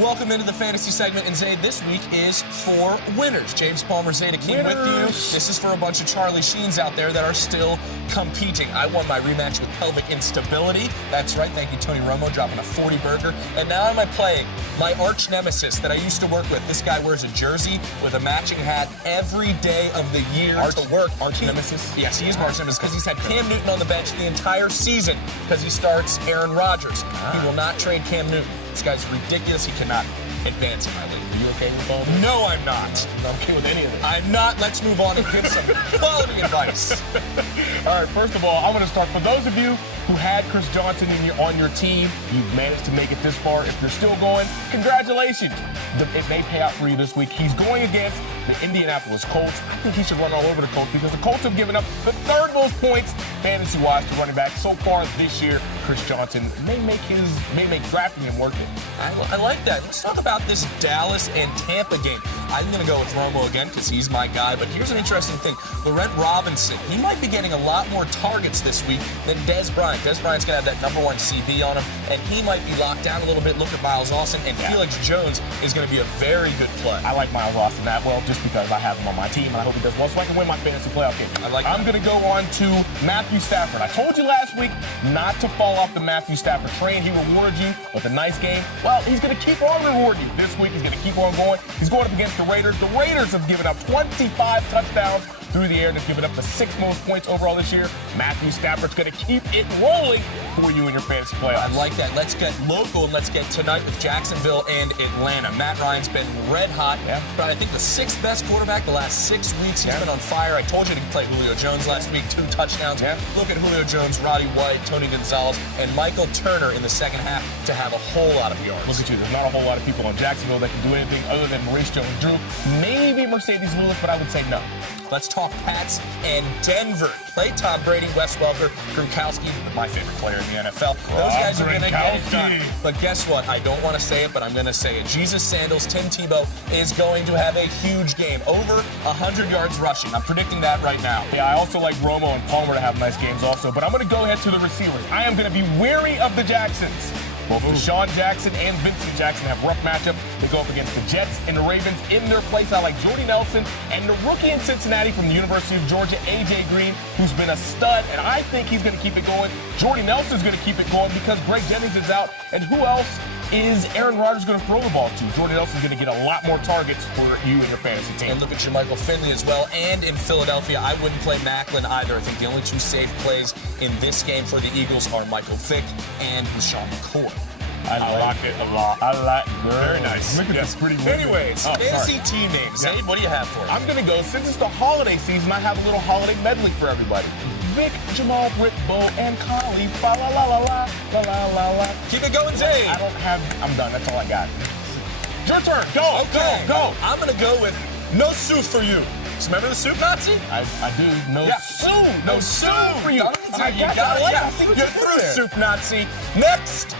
Welcome into the fantasy segment, and Zayd, this week is for winners. James Palmer, Zeta King with you. This is for a bunch of Charlie Sheens out there that are still competing. I won my rematch with pelvic instability. That's right, thank you, Tony Romo, dropping a 40 burger. And now am I playing my arch nemesis that I used to work with. This guy wears a jersey with a matching hat every day of the year to work. Arch nemesis? Yes, he is my arch nemesis because he's had Cam Newton on the bench the entire season because he starts Aaron Rodgers. He will not trade Cam Newton. This guy's ridiculous. He cannot advance in my league. Are you okay with all this? No, I'm not. I'm not okay with any of this. I'm not. Let's move on and give some quality advice. All right, first of all, I'm going to start. For those of you who had Chris Johnson on your team, you've managed to make it this far. If you're still going, congratulations. It may pay out for you this week. He's going against the Indianapolis Colts. I think he should run all over the Colts because the Colts have given up the third most points fantasy-wise to running back so far this year. Chris Johnson may make drafting him worth it. I like that. Let's talk about this Dallas and Tampa game. I'm going to go with Romo again because he's my guy. But here's an interesting thing. Laurent Robinson, he might be getting a lot more targets this week than Dez Bryant. Dez Bryant's going to have that #1 CB on him, and he might be locked down a little bit. Look at Miles Austin, and Felix Jones is going to be a very good play. I like Miles Austin that well just because I have him on my team, and I hope he does well so I can win my fantasy playoff game. I'm going to go on to Matthew Stafford. I told you last week not to fall off the Matthew Stafford train. He rewarded you with a nice game. Well, he's going to keep on rewarding you. This week, he's going to keep on going. He's going up against the Raiders. The Raiders have given up 25 touchdowns through the air. They've given up the 6th most points overall this year. Matthew Stafford's going to keep it rolling for you in your fantasy playoffs. I like that. Let's get local and let's get tonight with Jacksonville and Atlanta. Matt Ryan's been red hot. Probably, I think, the 6th best quarterback the last 6 weeks. He's been on fire. I told you to play Julio Jones last week, 2 touchdowns. Look at Julio Jones, Roddy White, Tony Gonzalez, and Michael Turner in the second half to have a whole lot of yards. Look at you. There's not a whole lot of people on Jacksonville that can do anything other than Maurice Jones-Drew. Maybe Mercedes Lewis, but I would say no. Let's talk Pats and Denver. Play Tom Brady, Wes Welker, Gronkowski, my favorite player in the NFL. Those guys are going to get it done. But guess what? I don't want to say it, but I'm going to say it. Jesus Sandals, Tim Tebow, is going to have a huge game. Over 100 yards rushing. I'm predicting that right now. Yeah, I also like Romo and Palmer to have nice games also. But I'm going to go ahead to the receivers. I am going to be wary of the Jacksons. Both Deshaun Jackson and Vincent Jackson have rough matchups. They go up against the Jets and the Ravens. In their place, I like Jordy Nelson and the rookie in Cincinnati from the University of Georgia, A.J. Green, who's been a stud, and I think he's going to keep it going. Jordy Nelson's going to keep it going because Greg Jennings is out, and who else is Aaron Rodgers going to throw the ball to? Jordy Nelson's going to get a lot more targets for you and your fantasy team. And look at Michael Finley as well. And in Philadelphia, I wouldn't play Macklin either. I think the only 2 safe plays in this game for the Eagles are Michael Vick and LaShawn McCoy. I like it a lot. I like it. Very nice. Look at this pretty woman. Anyways, fantasy team names. Zayd, what do you have for us? I'm going to go, since it's the holiday season, I have a little holiday medley for everybody. Vic, Jamal, Britt, Bo, and Collie. Fa la la la la la la la la. Keep it going, Zayd. I'm done. That's all I got. Your turn. Go, okay. go. I'm going to go with no soup for you. So remember the soup Nazi? I do. No soup. No soup for you. You got it. You're through, soup Nazi. Next.